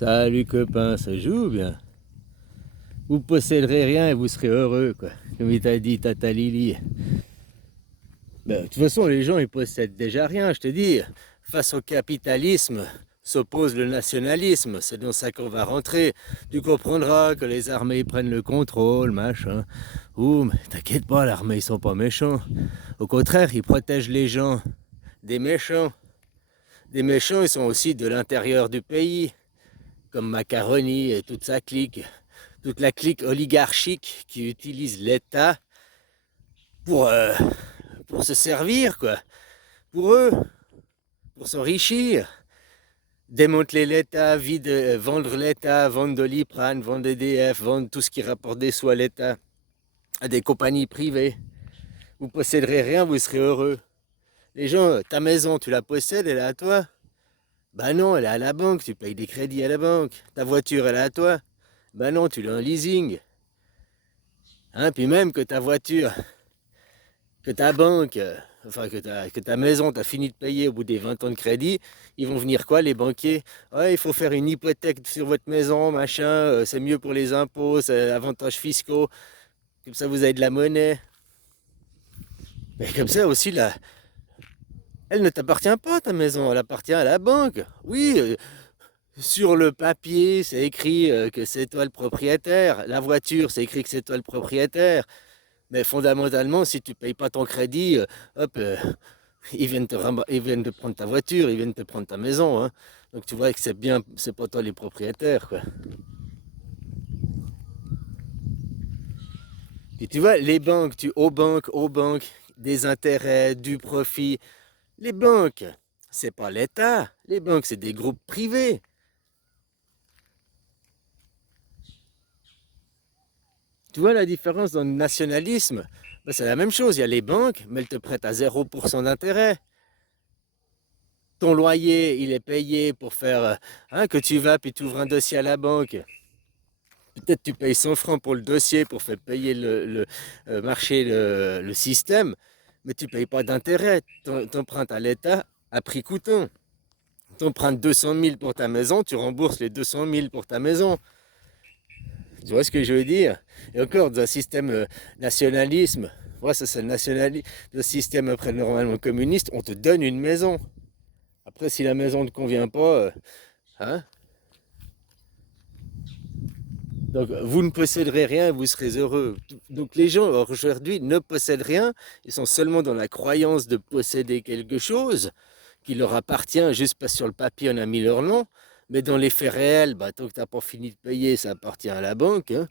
Salut copain, ça joue bien. Vous posséderez rien et vous serez heureux, quoi. Comme il t'a dit Tata Lily. De toute façon, les gens, ils possèdent déjà rien, je te dis. Face au capitalisme s'oppose le nationalisme. C'est dans ça qu'on va rentrer. Tu comprendras que les armées ils prennent le contrôle, machin. Ouh, mais t'inquiète pas, l'armée, ils sont pas méchants. Au contraire, ils protègent les gens des méchants. Des méchants, ils sont aussi de l'intérieur du pays, comme Macaroni et toute sa clique. Toute la clique oligarchique qui utilise l'État pour, euh, pour se servir, quoi. Pour eux, pour s'enrichir. Démanteler l'État, vendre l'État, vendre Doliprane, vendre EDF, vendre tout ce qui rapporte des sous à l'État, à des compagnies privées. Vous posséderez rien, vous serez heureux. Les gens, ta maison, tu la possèdes, elle est à toi. Ben non, elle est à la banque, tu payes des crédits à la banque. Ta voiture, elle est à toi. Ben non, tu l'as en leasing. Hein, puis même que ta voiture, que ta banque, que ta maison, tu as fini de payer au bout des 20 ans de crédit, ils vont venir quoi, les banquiers? Ouais, il faut faire une hypothèque sur votre maison, machin, c'est mieux pour les impôts, c'est avantages fiscaux, comme ça vous avez de la monnaie. Mais comme ça aussi, là, elle ne t'appartient pas, ta maison, elle appartient à la banque. Oui, sur le papier, c'est écrit que c'est toi le propriétaire. La voiture, c'est écrit que c'est toi le propriétaire. Mais fondamentalement, si tu ne payes pas ton crédit, hop, ils viennent te prendre ta voiture, ils viennent te prendre ta maison. Hein. Donc tu vois que c'est bien, c'est pas toi les propriétaires, quoi. Et tu vois, les banques, aux banques, des intérêts, du profit. Les banques, c'est pas l'État. Les banques, c'est des groupes privés. Tu vois la différence dans le nationalisme? Ben, c'est la même chose, il y a les banques, mais elles te prêtent à 0% d'intérêt. Ton loyer, il est payé pour faire hein, que tu vas puis tu ouvres un dossier à la banque. Peut-être tu payes 100 francs pour le dossier pour faire payer le marché, le système, mais tu ne payes pas d'intérêt. Tu empruntes à l'État à prix coûtant. Tu empruntes 200 000 pour ta maison, tu rembourses les 200 000 pour ta maison. Tu vois ce que je veux dire? Et encore, dans un système nationalisme, ouais, ça c'est le nationalisme, le système après normalement communiste, on te donne une maison. Après, si la maison ne te convient pas, hein? Donc, vous ne posséderez rien, vous serez heureux. Donc, les gens aujourd'hui ne possèdent rien, ils sont seulement dans la croyance de posséder quelque chose qui leur appartient, juste parce que sur le papier on a mis leur nom, mais dans les faits réels, bah, tant que tu n'as pas fini de payer, ça appartient à la banque, hein,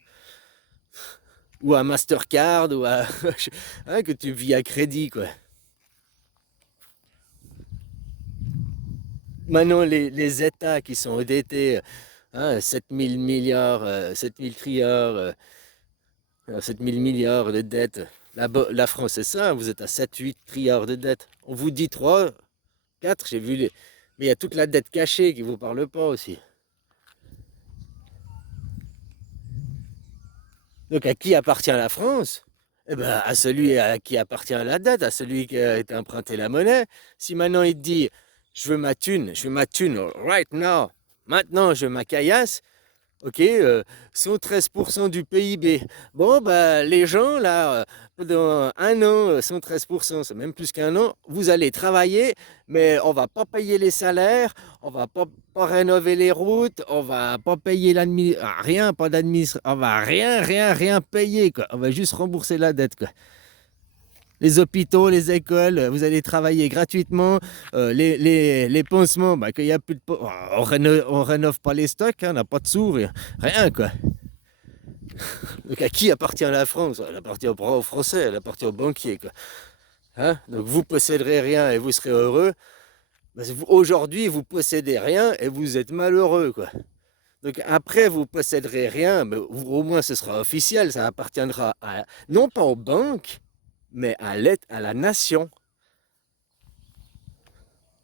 ou à Mastercard, ou à hein, que tu vis à crédit, quoi. Maintenant, les États qui sont endettés, hein, 7 000 milliards, 7 000 trillards, 7 000 milliards de dettes. La France, c'est ça, vous êtes à 7-8 trillards de dettes. On vous dit 3, 4, j'ai vu les... Mais il y a toute la dette cachée qui ne vous parle pas aussi. Donc à qui appartient la France? Eh ben, à celui à qui appartient la dette, à celui qui a été emprunté la monnaie. Si maintenant il te dit, je veux ma thune right now, maintenant je veux ma caillasse, ok, 113% du PIB. Bon, bah, les gens, là, pendant un an, 113%, c'est même plus qu'un an, vous allez travailler, mais on va pas payer les salaires, on va pas rénover les routes, on va pas payer rien, pas d'administration, on va rien payer, quoi. On va juste rembourser la dette, quoi. Les hôpitaux, les écoles, vous allez travailler gratuitement. Les pansements, bah, qu'il y a plus de... on rénove pas les stocks, hein, on n'a pas de sous, rien, quoi. Donc à qui appartient la France? Elle appartient aux Français, elle appartient aux banquiers, quoi. Hein? Donc vous posséderez rien et vous serez heureux. Aujourd'hui, vous possédez rien et vous êtes malheureux, quoi. Donc après, vous posséderez rien, mais au moins ce sera officiel, ça appartiendra non pas aux banques, mais à la nation.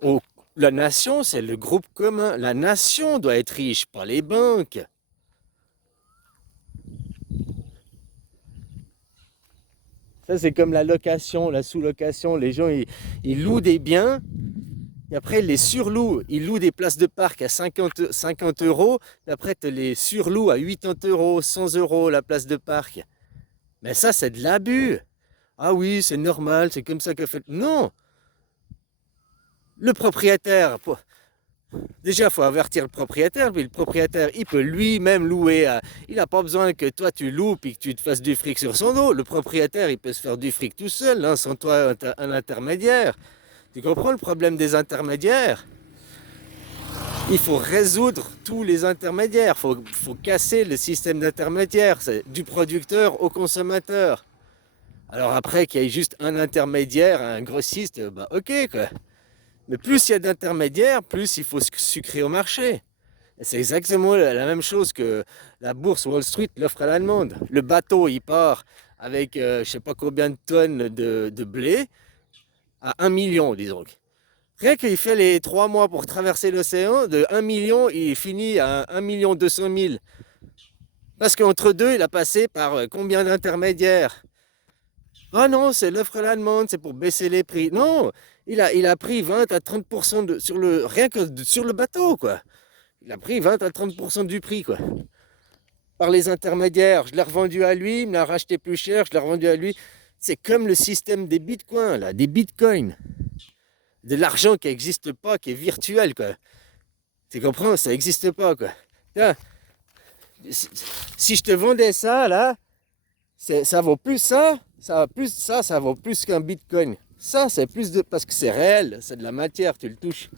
Au- la nation, c'est le groupe commun. La nation doit être riche, pas les banques. Ça, c'est comme la location, la sous-location. Les gens, ils louent des biens. et après ils les surlouent. Ils louent des places de parc à 50 euros, et après tu les surloues à 80 euros, 100 euros la place de parc. Mais ça, c'est de l'abus. Ah oui, c'est normal, c'est comme ça que fait. Non, le propriétaire, déjà, il faut avertir le propriétaire, puis le propriétaire, il peut lui-même louer. Il n'a pas besoin que toi tu loues et que tu te fasses du fric sur son dos. Le propriétaire, il peut se faire du fric tout seul, hein, sans toi un intermédiaire. Tu comprends le problème des intermédiaires? Il faut résoudre tous les intermédiaires. Il faut casser le système d'intermédiaire, du producteur au consommateur. Alors après, qu'il y ait juste un intermédiaire, un grossiste, bah ok quoi. Mais plus il y a d'intermédiaires, plus il faut sucrer au marché. Et c'est exactement la même chose que la bourse Wall Street, l'offre à la demande. Le bateau, il part avec je ne sais pas combien de tonnes de blé à 1 million, disons. Rien qu'il fait les 3 mois pour traverser l'océan, de 1 million, il finit à 1 million 200 000. Parce qu'entre deux, il a passé par combien d'intermédiaires? Ah non, c'est l'offre à la demande, c'est pour baisser les prix. Non, il a pris 20 à 30% rien que sur le bateau, quoi. Il a pris 20 à 30% du prix, quoi. Par les intermédiaires, je l'ai revendu à lui, il me l'a racheté plus cher, je l'ai revendu à lui. C'est comme le système des bitcoins, là, des bitcoins. De l'argent qui n'existe pas, qui est virtuel, quoi. Tu comprends? Ça n'existe pas, quoi. Tiens, si je te vendais ça, là, ça vaut plus ça, ça vaut plus qu'un bitcoin. Ça, c'est plus de... Parce que c'est réel, c'est de la matière, tu le touches.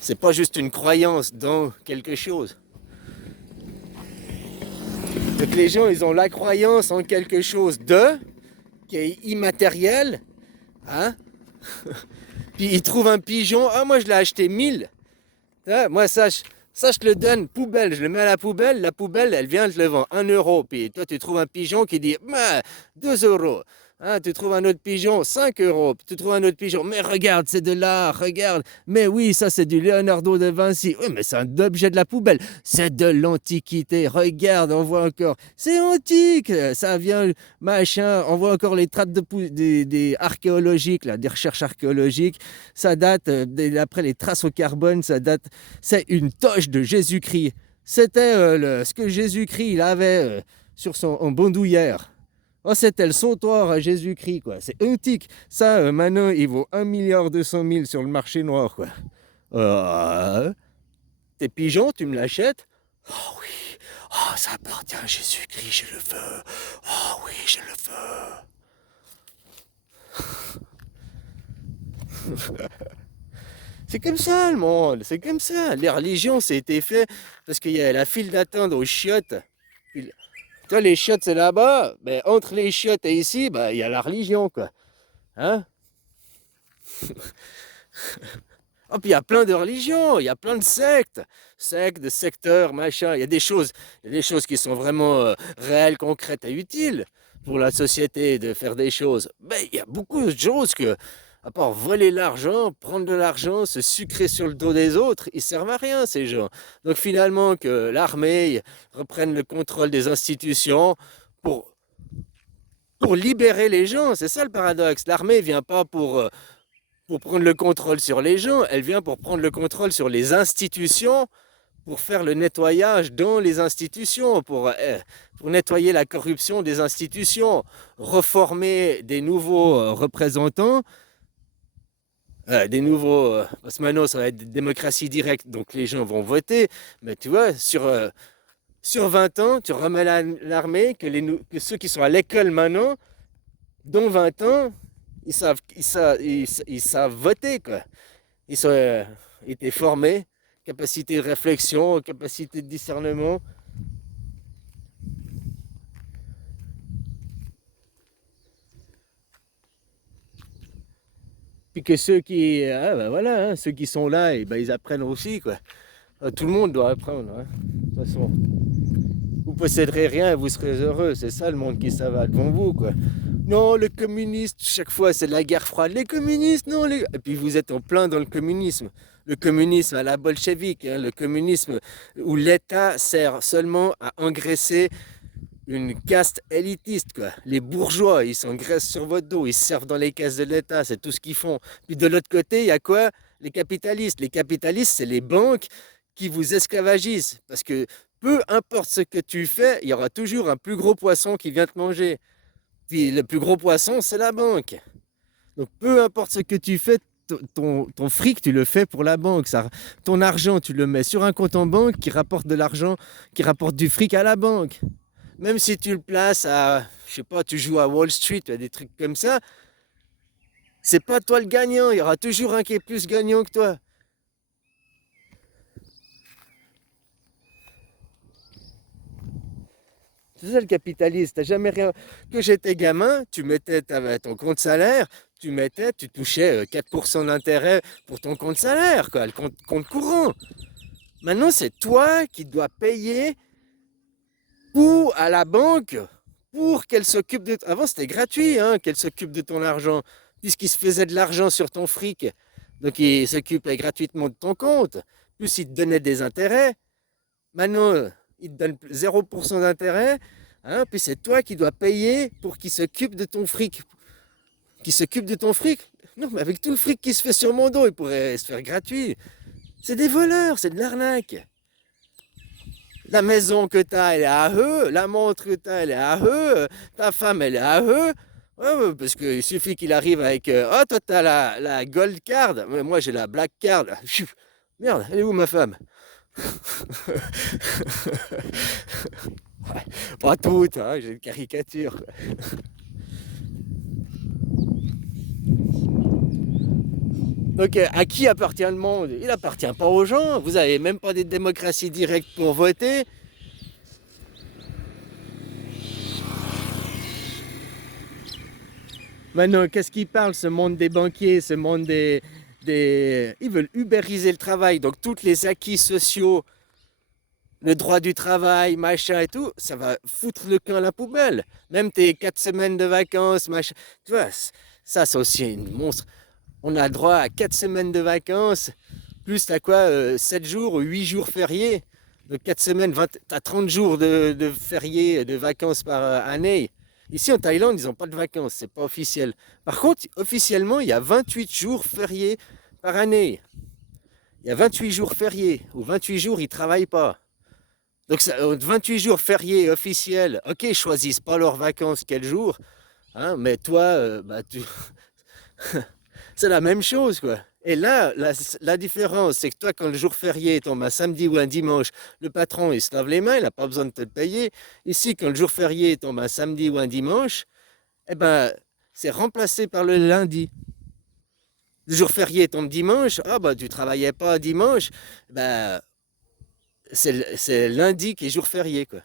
C'est pas juste une croyance dans quelque chose. Donc les gens, ils ont la croyance en quelque chose qui est immatériel, hein. Puis ils trouvent un pigeon, ah moi je l'ai acheté 1000. Ah, moi ça je le donne, poubelle, je le mets à la poubelle elle vient, je le vends 1 euro. Puis toi tu trouves un pigeon qui dit 2 euros. Hein, tu trouves un autre pigeon, 5 euros. Tu trouves un autre pigeon, mais regarde, c'est de l'art, regarde. Mais oui, ça c'est du Leonardo da Vinci. Oui, mais c'est un objet de la poubelle. C'est de l'Antiquité. Regarde, on voit encore. C'est antique, ça vient, machin. On voit encore les traces des archéologiques, là, des recherches archéologiques. Ça date, d'après les traces au carbone, ça date. C'est une toche de Jésus-Christ. C'était ce que Jésus-Christ il avait sur en bandoulière. Oh, c'était le sautoir à Jésus-Christ, quoi. C'est antique. Ça, maintenant, il vaut 1 milliard 200 000 sur le marché noir, quoi. Tes pigeons, tu me l'achètes? Oh oui. Oh, ça appartient à Jésus-Christ, je le veux. Oh oui, je le veux. C'est comme ça, le monde. C'est comme ça. Les religions, c'était fait parce qu'il y a la file d'attente aux chiottes. Toi, les chiottes, c'est là-bas. Mais entre les chiottes et ici, il y a la religion, quoi. Hein? Oh, puis il y a plein de religions, il y a plein de sectes, de secteurs, machin. Il y a des choses qui sont vraiment réelles, concrètes et utiles pour la société de faire des choses. Mais il y a beaucoup de choses que, à part voler l'argent, prendre de l'argent, se sucrer sur le dos des autres, ils servent à rien, ces gens. Donc finalement, que l'armée reprenne le contrôle des institutions pour, pour libérer les gens, c'est ça le paradoxe. L'armée vient pas pour prendre le contrôle sur les gens, elle vient pour prendre le contrôle sur les institutions, pour faire le nettoyage dans les institutions, pour nettoyer la corruption des institutions, reformer des nouveaux représentants, parce que maintenant ça va être démocratie directe, donc les gens vont voter, mais tu vois, sur 20 ans, tu remets l'armée, que ceux qui sont à l'école maintenant, dans 20 ans, ils savent voter, quoi. Ils sont été formés, capacité de réflexion, capacité de discernement. Puis que voilà, hein, ceux qui sont là, ils apprennent aussi, quoi. Tout le monde doit apprendre, hein, de toute façon. Vous posséderez rien et vous serez heureux. C'est ça le monde qui ça va devant vous, quoi. Non, le communiste, chaque fois c'est de la guerre froide. Les communistes, non, Et puis vous êtes en plein dans le communisme. Le communisme à la bolchevique, hein, le communisme où l'État sert seulement à engraisser une caste élitiste, quoi. Les bourgeois, ils s'engraissent sur votre dos, ils servent dans les caisses de l'État, c'est tout ce qu'ils font. Puis de l'autre côté, il y a quoi? les capitalistes. Les capitalistes, c'est les banques qui vous esclavagisent. Parce que peu importe ce que tu fais, il y aura toujours un plus gros poisson qui vient te manger. Puis le plus gros poisson, c'est la banque. Donc peu importe ce que tu fais, ton fric, tu le fais pour la banque. Ça, ton argent, tu le mets sur un compte en banque qui rapporte de l'argent, qui rapporte du fric à la banque. Même si tu le places à, je sais pas, tu joues à Wall Street, tu as des trucs comme ça, c'est pas toi le gagnant. Il y aura toujours un qui est plus gagnant que toi. C'est ça le capitalisme. T'as jamais rien. Que j'étais gamin, tu mettais ton compte salaire, tu touchais 4% d'intérêt pour ton compte salaire, quoi, le compte courant. Maintenant, c'est toi qui dois payer à la banque pour qu'elle s'occupe de. Avant, c'était gratuit, hein, qu'elle s'occupe de ton argent, puisqu'il se faisait de l'argent sur ton fric. Donc, il s'occupait gratuitement de ton compte. Plus, il te donnait des intérêts. Maintenant, il te donne 0% d'intérêt. Hein, puis c'est toi qui dois payer pour qu'il s'occupe de ton fric. Qui s'occupe de ton fric? Non, mais avec tout le fric qui se fait sur mon dos, il pourrait se faire gratuit. C'est des voleurs, c'est de l'arnaque. La maison que tu as, elle est à eux. La montre que tu as, elle est à eux. Ta femme, elle est à eux. Ouais, ouais, parce qu'il suffit qu'il arrive avec oh, toi, tu as la gold card. Mais moi, j'ai la black card. Merde, elle est où ma femme? Ouais, pas toutes, hein, j'ai une caricature. Donc, à qui appartient le monde? Il appartient pas aux gens. Vous avez même pas des démocraties directes pour voter. Maintenant, qu'est-ce qu'ils parlent, ce monde des banquiers, ce monde des... Ils veulent ubériser le travail. Donc, tous les acquis sociaux, le droit du travail, machin et tout, ça va foutre le camp à la poubelle. Même tes 4 semaines de vacances, machin. Tu vois, ça, c'est aussi une monstre. On a le droit à 4 semaines de vacances, plus t'as quoi, 7 jours ou 8 jours fériés. Donc 4 semaines, t'as 30 jours de fériés, de vacances par année. Ici en Thaïlande, ils n'ont pas de vacances, c'est pas officiel. Par contre, officiellement, il y a 28 jours fériés par année. Il y a 28 jours fériés, ou 28 jours, ils ne travaillent pas. Donc 28 jours fériés officiels, ok, ils choisissent pas leurs vacances quel jour, hein, mais toi, c'est la même chose, quoi. Et là, la différence, c'est que toi, quand le jour férié tombe un samedi ou un dimanche, le patron, il se lave les mains, il n'a pas besoin de te le payer. Ici, quand le jour férié tombe un samedi ou un dimanche, eh ben, c'est remplacé par le lundi. Le jour férié tombe dimanche, ah bah tu travaillais pas dimanche, ben, c'est lundi qui est jour férié, quoi.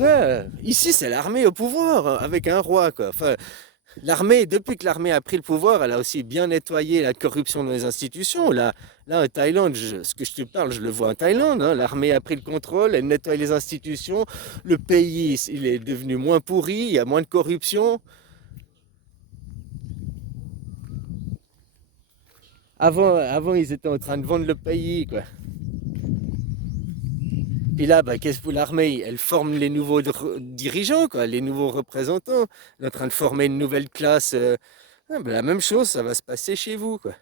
Ouais, ici, c'est l'armée au pouvoir, hein, avec un roi, quoi. Enfin, l'armée, depuis que l'armée a pris le pouvoir, elle a aussi bien nettoyé la corruption dans les institutions. Là en Thaïlande, ce que je te parle, je le vois en Thaïlande. Hein, l'armée a pris le contrôle, elle nettoie les institutions. Le pays, il est devenu moins pourri, il y a moins de corruption. Avant, ils étaient en train de vendre le pays, quoi. Puis là, bah, qu'est-ce que l'armée? Elle forme les nouveaux dirigeants, quoi, les nouveaux représentants. Elle est en train de former une nouvelle classe. Ah, bah, la même chose, ça va se passer chez vous, quoi.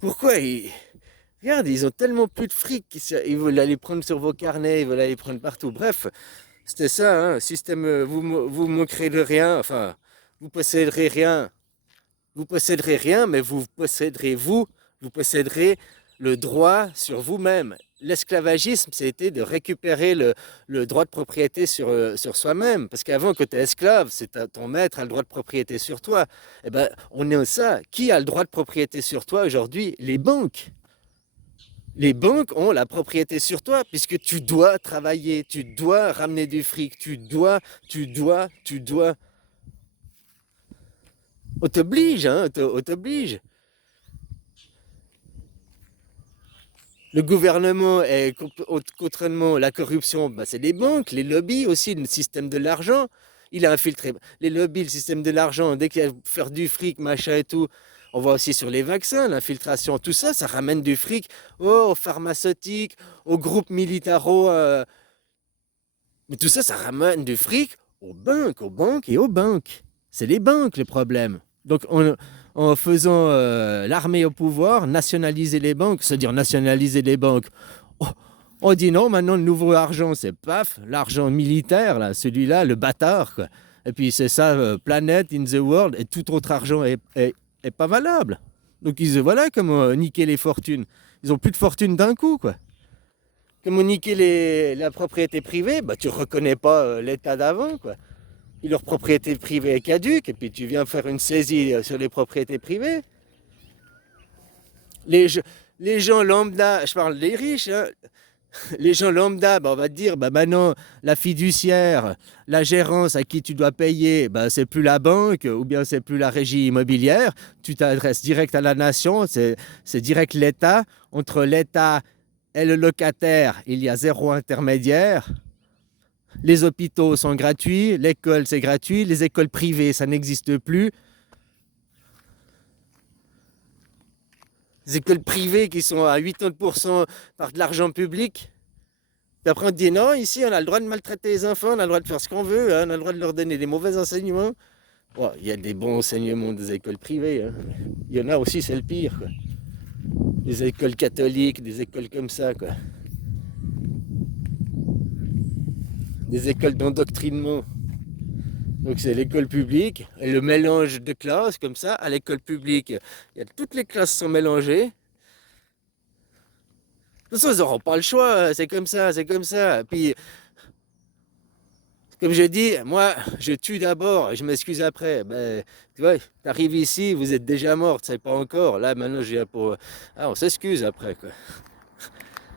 Pourquoi regarde, ils ont tellement plus de fric, ils veulent aller prendre sur vos carnets, ils veulent aller prendre partout. Bref, c'était ça, hein, système, vous manquerez de rien, enfin, vous posséderez rien, vous posséderez rien, mais vous posséderez le droit sur vous-même. L'esclavagisme, c'était de récupérer le droit de propriété sur soi-même. Parce qu'avant, quand tu es esclave, ton maître a le droit de propriété sur toi. Eh ben, on est ça. Qui a le droit de propriété sur toi aujourd'hui? Les banques. Les banques ont la propriété sur toi puisque tu dois travailler, tu dois ramener du fric, tu dois. On t'oblige, hein, on t'oblige. Le gouvernement est contrairement la corruption, bah, c'est les banques, les lobbies aussi, le système de l'argent. Il a infiltré les lobbies, le système de l'argent. Dès qu'il y a faire du fric, machin et tout, on voit aussi sur les vaccins, l'infiltration, tout ça, ça ramène du fric aux pharmaceutiques, aux groupes Mais tout ça, ça ramène du fric aux banques et aux banques. C'est les banques le problème. Donc en faisant l'armée au pouvoir, nationaliser les banques, c'est-à-dire nationaliser les banques. Oh, on dit non, maintenant le nouveau argent, c'est paf, l'argent militaire, là, celui-là, le bâtard, quoi. Et puis c'est ça, planet, in the world, et tout autre argent est pas valable. Donc ils voilà comment niquer les fortunes. Ils ont plus de fortune d'un coup, quoi. Comment niquer la propriété privée, bah tu reconnais pas l'état d'avant, quoi. Et leur propriété privée est caduque, et puis tu viens faire une saisie sur les propriétés privées. Les, les gens lambda, je parle des riches, hein, les gens lambda, bah, on va te dire, bah, maintenant, la fiduciaire, la gérance à qui tu dois payer, bah, c'est plus la banque ou bien c'est plus la régie immobilière. Tu t'adresses direct à la nation, c'est direct l'État. Entre l'État et le locataire, il y a zéro intermédiaire. Les hôpitaux sont gratuits, l'école c'est gratuit, les écoles privées ça n'existe plus. Les écoles privées qui sont à 80% par de l'argent public. Puis après on te dit non, ici on a le droit de maltraiter les enfants, on a le droit de faire ce qu'on veut, hein, on a le droit de leur donner des mauvais enseignements. Bon, il y a des bons enseignements des écoles privées, hein. Il y en a aussi, c'est le pire, quoi. Des écoles catholiques, des écoles comme ça, quoi. Des écoles d'endoctrinement. Donc c'est l'école publique, et le mélange de classes comme ça, à l'école publique, toutes les classes sont mélangées. De toute façon, ils n'auront pas le choix, c'est comme ça, c'est comme ça. Puis, comme je dis, moi, je tue d'abord et je m'excuse après. Ben, tu vois, tu arrives ici, vous êtes déjà morte, c'est pas encore. Là, maintenant, je viens pour... Ah, on s'excuse après, quoi.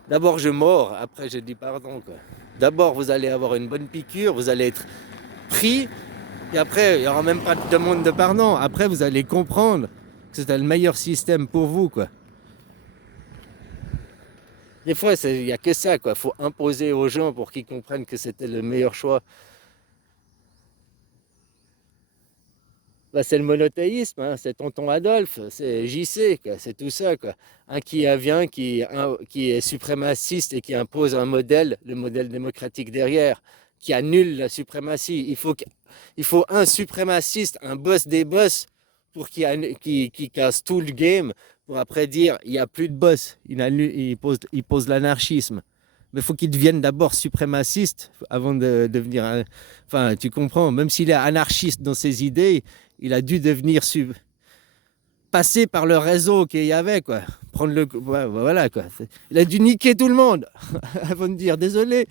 D'abord, je mords, après, je dis pardon, quoi. D'abord, vous allez avoir une bonne piqûre, vous allez être pris. Et après, il n'y aura même pas de demande de pardon. Après, vous allez comprendre que c'était le meilleur système pour vous, quoi. Des fois, il n'y a que ça, quoi. Il faut imposer aux gens pour qu'ils comprennent que c'était le meilleur choix. Bah, c'est le monothéisme, hein. C'est tonton Adolphe, c'est JC, quoi. C'est tout ça, quoi. Un qui vient, qui est suprémaciste et qui impose un modèle, le modèle démocratique derrière, qui annule la suprématie. Il faut un suprémaciste, un boss des boss, pour qui casse tout le game, pour après dire il n'y a plus de boss. Il pose l'anarchisme. Mais il faut qu'il devienne d'abord suprémaciste avant de devenir... Enfin, tu comprends, même s'il est anarchiste dans ses idées, il a dû devenir passer par le réseau qu'il y avait, quoi. Prendre le... Voilà, quoi. Il a dû niquer tout le monde avant de dire désolé.